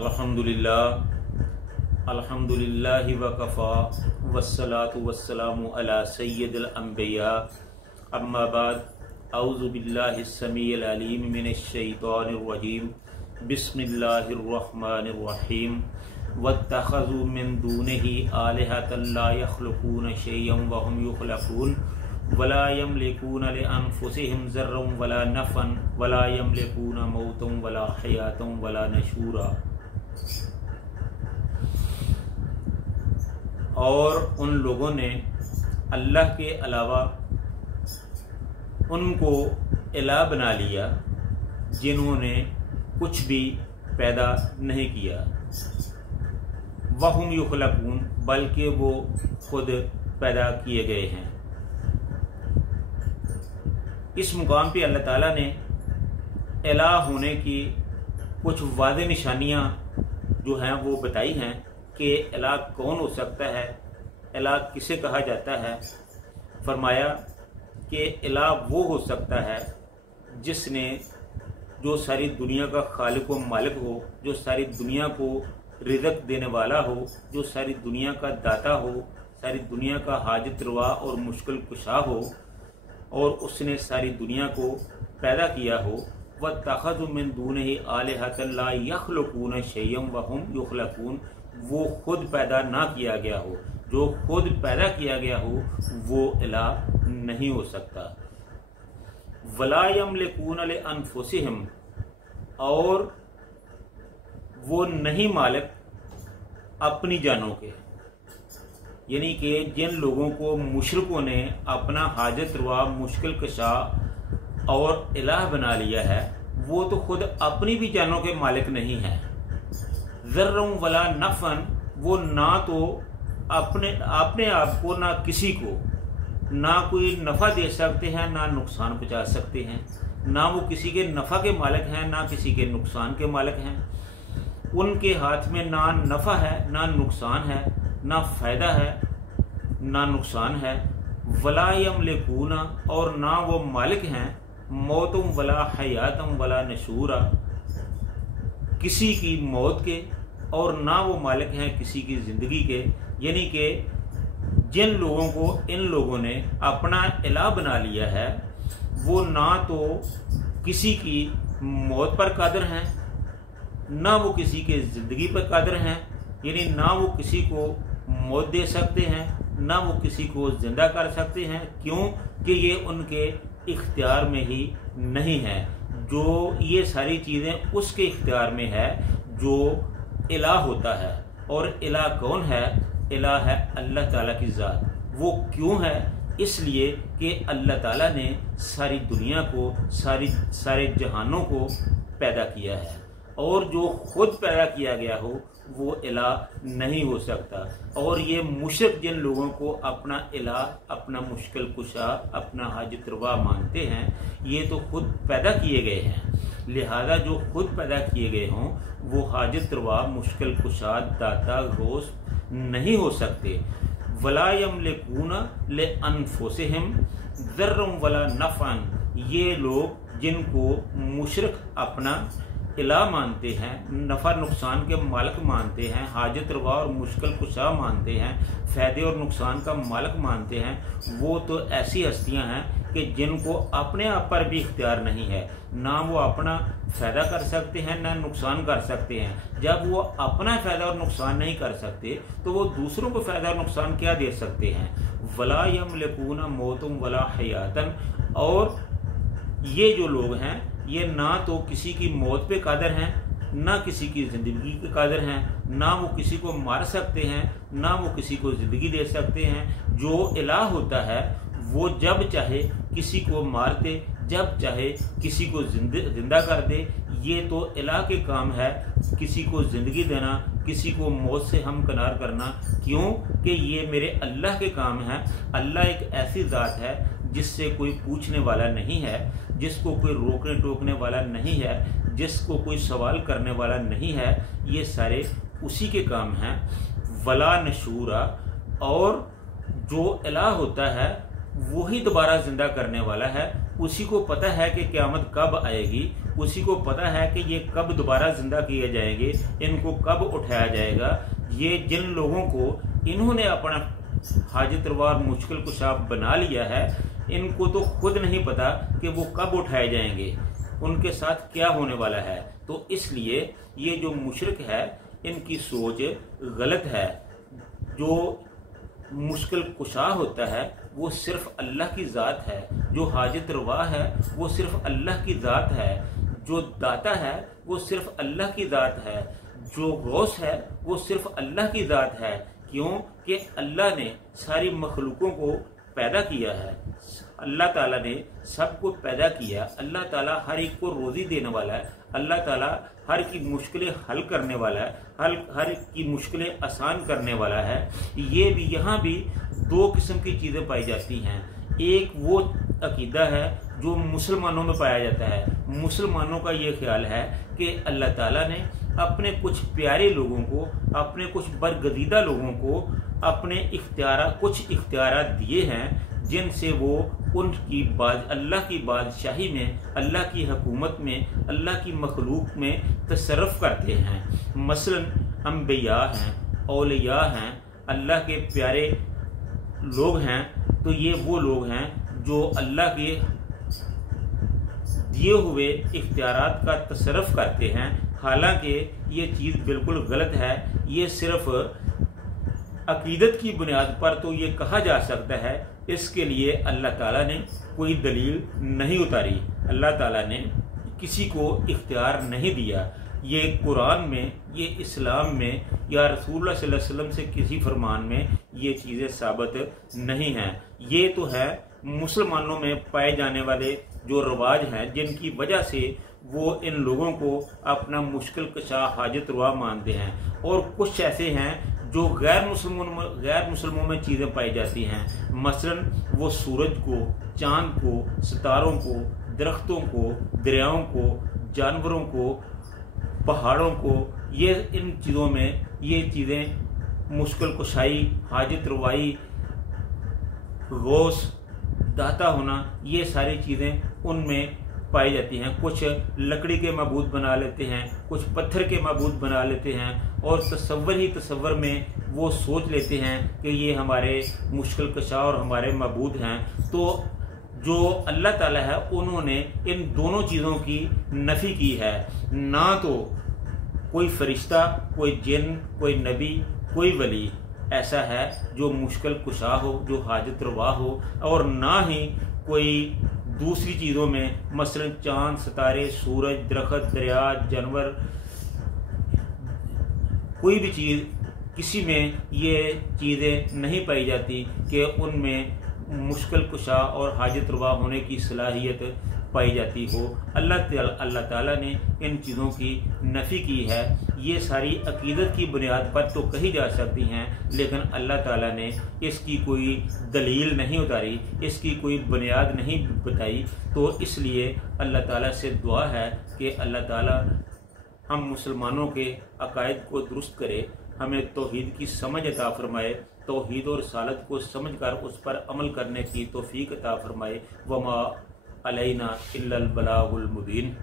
अल्हम्दुलिल्लाह वकफ़ा वस्सलातु वस्सलामु अला सय्यदिल अंबिया अम्मा बाद औज़ु बिल्लाहि स्समीइल अलीम मिनश शैतानिर रजीम बिस्मिल्लाहिर रहमानिर रहीम वत्तख़ज़ू मिन दूनिही आलिहतन ला यख़्लुक़ून शैयन व हुम युख़्लक़ून वला यमलिकून लिअन्फुसिहिम ज़र्रन वला नफ़अन वला यमलिकून मौतन वला हयातन वला नशूरा। और उन लोगों ने अल्लाह के अलावा उनको इलाह बना लिया जिन्होंने कुछ भी पैदा नहीं किया। वहुम युख़्लक़ून, बल्कि वो खुद पैदा किए गए हैं। इस मुकाम पे अल्लाह ताला ने इलाह होने की कुछ वाज़ेह निशानियाँ जो हैं वो बताई हैं कि इलाह कौन हो सकता है, इलाह किसे कहा जाता है। फरमाया कि इलाह वो हो सकता है जिसने जो सारी दुनिया का खालिक व मालिक हो, जो सारी दुनिया को रिज़्क़ देने वाला हो, जो सारी दुनिया का दाता हो, सारी दुनिया का हाजत रवा और मुश्किल कुशा हो, और उसने सारी दुनिया को पैदा किया हो। वत्तख़ज़ू मिन दूनिही आलिहतन ला यख़्लुक़ून शैयन व हुम युख़्लक़ून, वो खुद पैदा ना किया गया हो, जो खुद पैदा किया गया हो वो इलाह नहीं हो सकता। वला यमलिकून लिअन्फुसिहिम, और वो नहीं मालिक अपनी जानों के, यानी कि जिन लोगों को मुशरिकों ने अपना हाजत रवा मुश्किल कशा और इलाह बना लिया है, वो तो खुद अपनी भी जानों के मालिक नहीं है। ज़र्रन वला नफ़अन, वो ना तो अपने आप को, ना किसी को, ना कोई नफ़ा दे सकते हैं, ना नुकसान पहुँचा सकते हैं। ना वो किसी के नफ़ा के मालिक हैं, ना किसी के नुकसान के मालिक हैं। उनके हाथ में ना नफ़ा है, ना नुकसान है, ना फ़ायदा है, ना नुकसान है। वला यमलिकून, और ना वो मालिक हैं मौतुम वला हयातम वला नशूरा, किसी की मौत के, और ना वो मालिक हैं किसी की ज़िंदगी के। यानी कि जिन लोगों को इन लोगों ने अपना इलाह बना लिया है वो ना तो किसी की मौत पर कादिर हैं, ना वो किसी के ज़िंदगी पर कादिर हैं, यानी ना वो किसी को मौत दे सकते हैं, ना वो किसी को ज़िंदा कर सकते हैं। क्यों कि ये उनके इख्तियार में ही नहीं है। जो ये सारी चीज़ें उसके इख्तियार में है जो इलाह होता है। और इलाह कौन है? इलाह है अल्लाह ताला की ज़ात। वो क्यों है? इसलिए कि अल्लाह ताला ने सारी दुनिया को, सारे जहानों को पैदा किया है, और जो खुद पैदा किया गया हो वो इलाह नहीं हो सकता। और ये मुशरिक जिन लोगों को अपना इलाह, अपना मुश्किल कुशा, अपना हाजत रवा मानते हैं, ये तो खुद पैदा किए गए हैं। लिहाजा जो खुद पैदा किए गए हों वो हाजत रवा, मुश्किल कुशा, दाता, गौस नहीं हो सकते। वला यमलिकून लिअन्फुसिहिम ज़र्रन वला नफ़अन, ये लोग जिनको मुशरिक अपना इलाह मानते हैं, नफ़ा नुकसान के मालिक मानते हैं, हाजत रवा और मुश्किल कुशा मानते हैं, फ़ायदे और नुकसान का मालिक मानते हैं, वो तो ऐसी हस्तियां हैं कि जिनको अपने आप पर भी इख्तियार नहीं है। ना वो अपना फ़ायदा कर सकते हैं, ना नुकसान कर सकते हैं। जब वो अपना फ़ायदा और नुकसान नहीं कर सकते तो वो दूसरों को फ़ायदा और नुकसान क्या दे सकते हैं। वला यमलिकून मौतुम वला हयातन, और ये जो लोग हैं ये ना तो किसी की मौत पे कादिर हैं, ना किसी की ज़िंदगी पे कादिर हैं, ना वो किसी को मार सकते हैं, ना वो किसी को ज़िंदगी दे सकते हैं। जो इलाह होता है वो जब चाहे किसी को मार दे, जब चाहे किसी को जिंदा कर दे। ये तो इलाह के काम है, किसी को ज़िंदगी देना, किसी को मौत से हमकिनार करना। क्यों कि ये मेरे अल्लाह के काम है। अल्लाह एक ऐसी ज़ात है जिससे कोई पूछने वाला नहीं है, जिसको कोई रोकने टोकने वाला नहीं है, जिसको कोई सवाल करने वाला नहीं है। ये सारे उसी के काम हैं। वला नशूरा, और जो इलाह होता है वही दोबारा जिंदा करने वाला है, उसी को पता है कि क़यामत कब आएगी, उसी को पता है कि ये कब दोबारा ज़िंदा किए जाएंगे, इनको कब उठाया जाएगा। ये जिन लोगों को इन्होंने अपना हाजत रवा मुश्किल कुशा बना लिया है, इनको तो खुद नहीं पता कि वो कब उठाए जाएंगे, उनके साथ क्या होने वाला है। तो इसलिए ये जो मुशरिक है इनकी सोच गलत है। जो मुश्किल कुशा होता है वो सिर्फ अल्लाह की ज़ात है, जो हाजत रवा है वो सिर्फ अल्लाह की ज़ात है, जो दाता है वो सिर्फ अल्लाह की ज़ात है, जो गौस है वो सिर्फ अल्लाह की ज़ात है। क्यों कि अल्लाह ने सारी मखलूकों को पैदा किया है, अल्लाह ताला ने सबको पैदा किया, अल्लाह ताला हर एक को रोज़ी देने वाला है, अल्लाह ताला हर की मुश्किलें हल करने वाला है, हर की मुश्किलें आसान करने वाला है। ये भी यहाँ भी दो किस्म की चीज़ें पाई जाती हैं। एक वो अकीदा है जो मुसलमानों में पाया जाता है। मुसलमानों का ये ख्याल है कि अल्लाह ताला ने अपने कुछ प्यारे लोगों को, अपने कुछ बरगजीदा लोगों को अपने कुछ इख्तियारात दिए हैं जिनसे वो उनकी अल्लाह की बादशाही में, अल्लाह की हुकूमत में, अल्लाह की मखलूक में तसर्रुफ़ करते हैं। मसलन अंबिया हैं, औलिया हैं, अल्लाह के प्यारे लोग हैं। तो ये वो लोग हैं जो अल्लाह के दिए हुए इख्तियारात का तसर्रुफ़ करते हैं। हालांकि ये चीज़ बिल्कुल गलत है। ये सिर्फ अकीदत की बुनियाद पर तो ये कहा जा सकता है, इसके लिए अल्लाह ताला ने कोई दलील नहीं उतारी, अल्लाह ताला ने किसी को इख्तियार नहीं दिया। ये कुरान में, ये इस्लाम में या रसूलुल्लाह सल्लल्लाहु अलैहि वसल्लम से किसी फरमान में ये चीज़ें साबित नहीं हैं। ये तो है मुसलमानों में पाए जाने वाले जो रवाज हैं, जिनकी वजह से वो इन लोगों को अपना मुश्किल कशा हाजत रवा मानते हैं। और कुछ ऐसे हैं जो गैर मुसलमानों में चीज़ें पाई जाती हैं। मसलन वो सूरज को, चांद को, सितारों को, दरख्तों को, दरियाओं को, जानवरों को, पहाड़ों को, ये इन चीज़ों में ये चीज़ें मुश्किल कुशाई, हाजत रवाई, गौस, दाता होना, ये सारी चीज़ें उनमें पाई जाती हैं। कुछ लकड़ी के मबूद बना लेते हैं, कुछ पत्थर के मबूद बना लेते हैं और तसव्वुर में वो सोच लेते हैं कि ये हमारे मुश्किल कशा और हमारे मबूद हैं। तो जो अल्लाह ताला है उन्होंने इन दोनों चीज़ों की नफ़ी की है। ना तो कोई फरिश्ता, कोई जिन, कोई नबी, कोई वली ऐसा है जो मुश्किल कुशा हो, जो हाजत रवा हो, और ना ही कोई दूसरी चीज़ों में मसलन चांद, सितारे, सूरज, दरख्त, दरिया, जानवर, कोई भी चीज़, किसी में ये चीज़ें नहीं पाई जाती कि उनमें मुश्किल कुशा और हाजत रवा होने की सलाहियत पाई जाती हो। अल्लाह ताला ने इन चीज़ों की नफ़ी की है। ये सारी अकीदत की बुनियाद पर तो कही जा सकती हैं, लेकिन अल्लाह ताला ने इसकी कोई दलील नहीं उतारी, इसकी कोई बुनियाद नहीं बताई। तो इसलिए अल्लाह ताला से दुआ है कि अल्लाह ताला हम मुसलमानों के अकायद को दुरुस्त करे, हमें तौहीद की समझ अता फरमाए, तौहीद और रिसालत को समझ कर उस पर अमल करने की तौफीक अता फरमाए। वमा अलैना इल्लल बलागुल मुबीन।